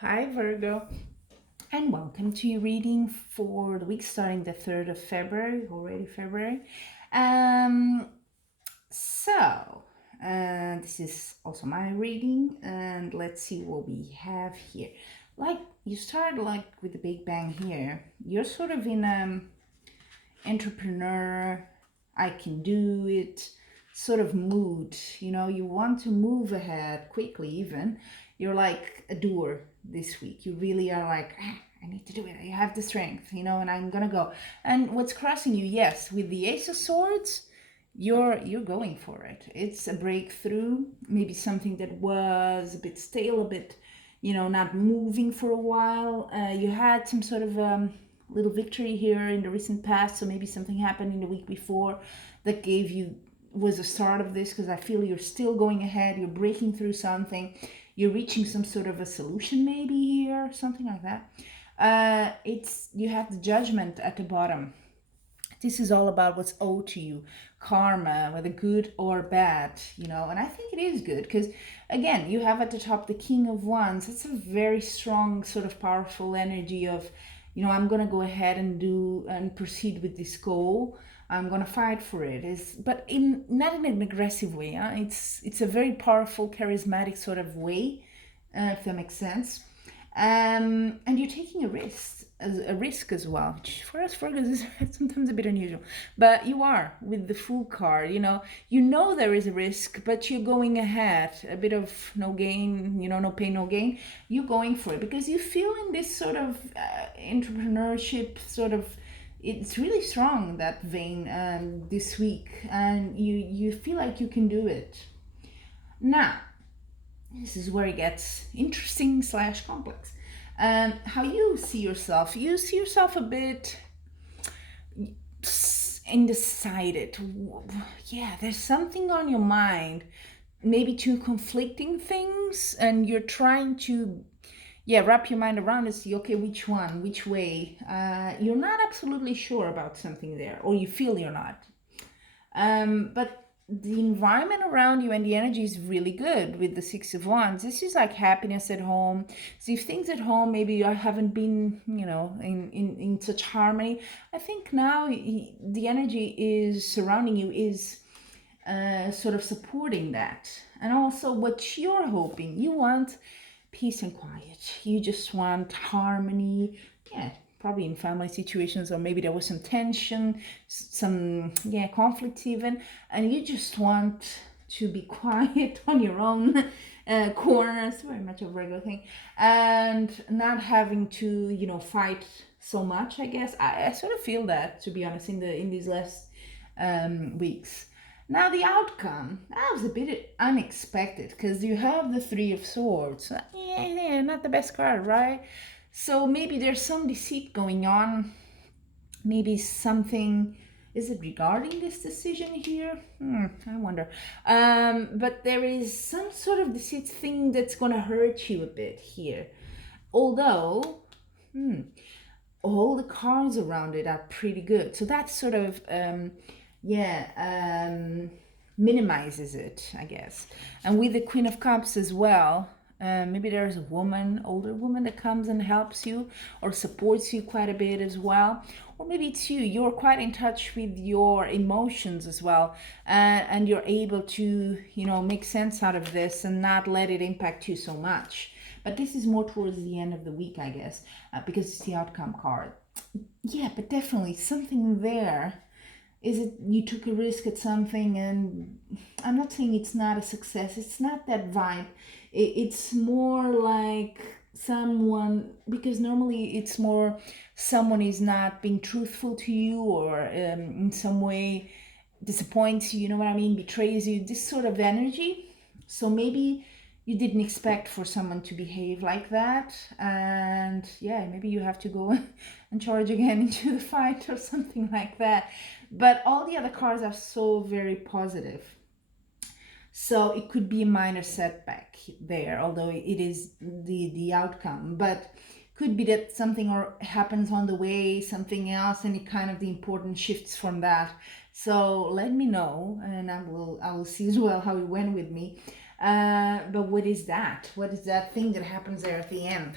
Hi, Virgo, and welcome to your reading for the week starting the 3rd of February, already February. Um, so, this is also my reading, and let's see what we have here. Like, you start like with the Big Bang here. You're sort of in entrepreneur, I can do it sort of mood. You want to move ahead quickly, even. You're like a doer this week. You really are like, I need to do it. I have the strength, and I'm gonna go. And what's crossing you, yes, with the Ace of Swords, you're going for it. It's a breakthrough, maybe something that was a bit stale, a bit, not moving for a while. You had some sort of little victory here in the recent past, so maybe something happened in the week before that was the start of this, because I feel you're still going ahead, you're breaking through something, you're reaching some sort of a solution maybe here, something like that. You have the Judgment at the bottom. This is all about what's owed to you, karma, whether good or bad, and I think it is good because, again, you have at the top the King of Wands. It's a very strong, sort of powerful energy of, I'm going to go ahead and do and proceed with this goal. I'm going to fight for it. But not in an aggressive way. Huh? It's a very powerful, charismatic sort of way, if that makes sense. And you're taking a risk as well, which for us Virgos is sometimes a bit unusual. But you are with the Fool card. You know there is a risk, but you're going ahead. A bit of no gain, no pain, no gain. You're going for it because you feel in this sort of entrepreneurship sort of. It's really strong, that vein, this week, and you feel like you can do it. Now, this is where it gets interesting / complex. How you see yourself. You see yourself a bit undecided. Yeah, there's something on your mind, maybe two conflicting things, and you're trying to wrap your mind around and see, okay, which one, which way. You're not absolutely sure about something there, or you feel you're not. But the environment around you and the energy is really good with the Six of Wands. This is like happiness at home. So if things at home maybe you haven't been, in such harmony, I think now the energy is surrounding you is sort of supporting that. And also what you're hoping, you want peace and quiet. You just want harmony. Yeah, probably in family situations, or maybe there was some tension, some conflict even, and you just want to be quiet on your own corner. It's very much a Virgo thing, and not having to fight so much. I guess I sort of feel that, to be honest, in these last weeks. Now the outcome, that was a bit unexpected because you have the Three of Swords. Yeah, not the best card, right? So maybe there's some deceit going on. Maybe something, is it regarding this decision here? I wonder. But there is some sort of deceit thing that's going to hurt you a bit here. Although, all the cards around it are pretty good. So that sort of, minimizes it, I guess. And with the Queen of Cups as well, maybe there's a woman, older woman, that comes and helps you or supports you quite a bit as well. Or maybe it's you're quite in touch with your emotions as well, and you're able to, make sense out of this and not let it impact you so much. But this is more towards the end of the week, I guess, because it's the outcome card. Yeah, but definitely something there. Is it you took a risk at something, and I'm not saying it's not a success. It's not that vibe. It's more like someone, because normally it's more someone is not being truthful to you, or in some way disappoints you, you know what I mean, betrays you, this sort of energy. So maybe you didn't expect for someone to behave like that, and maybe you have to go and charge again into the fight or something like that. But all the other cards are so very positive, so it could be a minor setback there, although it is the outcome. But could be that something or happens on the way, something else, and it kind of the importance shifts from that. So let me know, and I will see as well how it went with me. But what is that? What is that thing that happens there at the end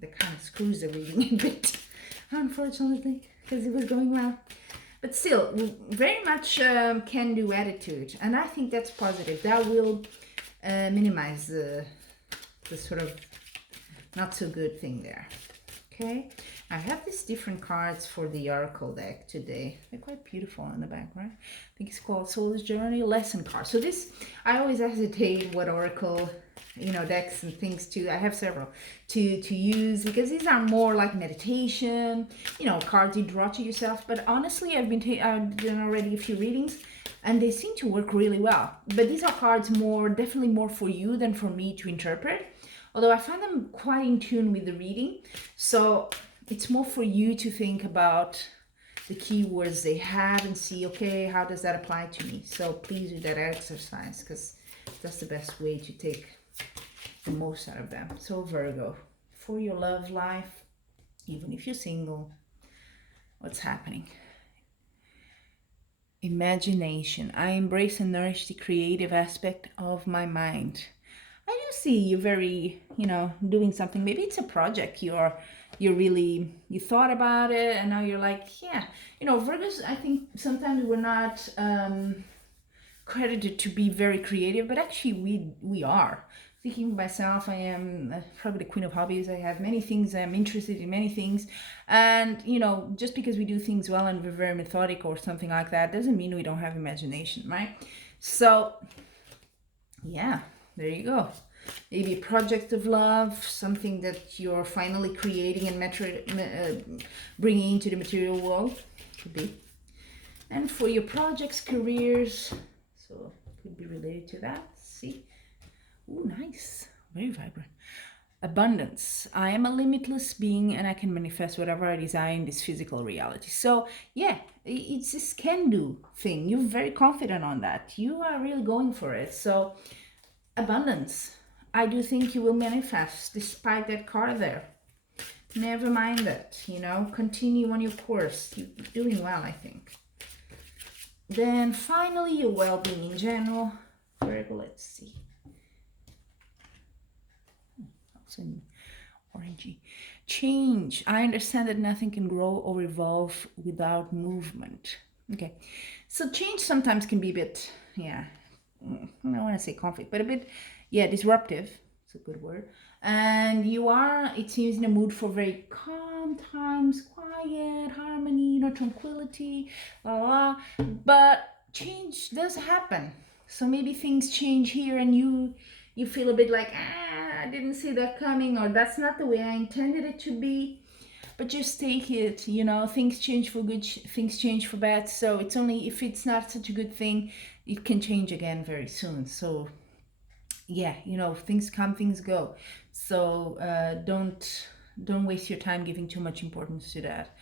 that kind of screws the reading a bit, unfortunately, because it was going well. But still, very much can-do attitude, and I think that's positive. That will minimize the sort of not so good thing there. Okay, I have these different cards for the Oracle deck today. They're quite beautiful on the back, right? I think it's called Soul's Journey Lesson card. So this, I always hesitate what Oracle, decks and things I have several to use, because these are more like meditation, cards you draw to yourself. But honestly, I've done already a few readings, and they seem to work really well. But these are cards definitely more for you than for me to interpret. Although I find them quite in tune with the reading. So it's more for you to think about the keywords they have and see, okay, how does that apply to me? So please do that exercise, because that's the best way to take the most out of them. So Virgo, for your love life, even if you're single, what's happening? Imagination. I embrace and nourish the creative aspect of my mind. I do see you very, doing something. Maybe it's a project you thought about it, and now you're like, yeah. Virgos, I think sometimes we're not credited to be very creative, but actually we are. Thinking of myself, I am probably the queen of hobbies. I have many things. I'm interested in many things. And, just because we do things well and we're very methodic or something like that doesn't mean we don't have imagination, right? So, yeah. There you go. Maybe a project of love, something that you're finally creating and bringing into the material world. Could be. And for your projects, careers, so could be related to that. See? Ooh, nice. Very vibrant. Abundance. I am a limitless being, and I can manifest whatever I desire in this physical reality. So yeah, it's this can-do thing. You're very confident on that. You are really going for it. So abundance. I do think you will manifest despite that card there. Never mind that, continue on your course. You're doing well, I think. Then finally, your well-being in general. Virgo, let's see. Also orangey. Change. I understand that nothing can grow or evolve without movement. Okay. So change sometimes can be a bit, I don't want to say conflict, but a bit, disruptive. It's a good word. And you are, it seems, in a mood for very calm times, quiet, harmony, tranquility, but change does happen. So maybe things change here, and you feel a bit like, I didn't see that coming, or that's not the way I intended it to be. But just take it, things change for good, things change for bad. So it's only, if it's not such a good thing, it can change again very soon. So yeah, things come, things go. So don't waste your time giving too much importance to that.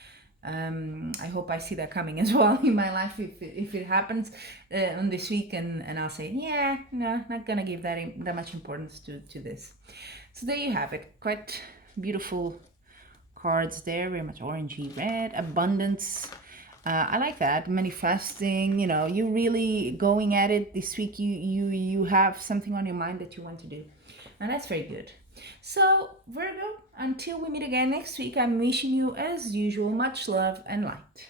I hope I see that coming as well in my life if it happens on this week, and I'll say, no, not gonna give that much importance to this. So there you have it. Quite beautiful cards there, very much orangey red. Abundance. I like that. Manifesting, you're really going at it this week. You have something on your mind that you want to do, and that's very good. So Virgo, until we meet again next week, I'm wishing you, as usual, much love and light.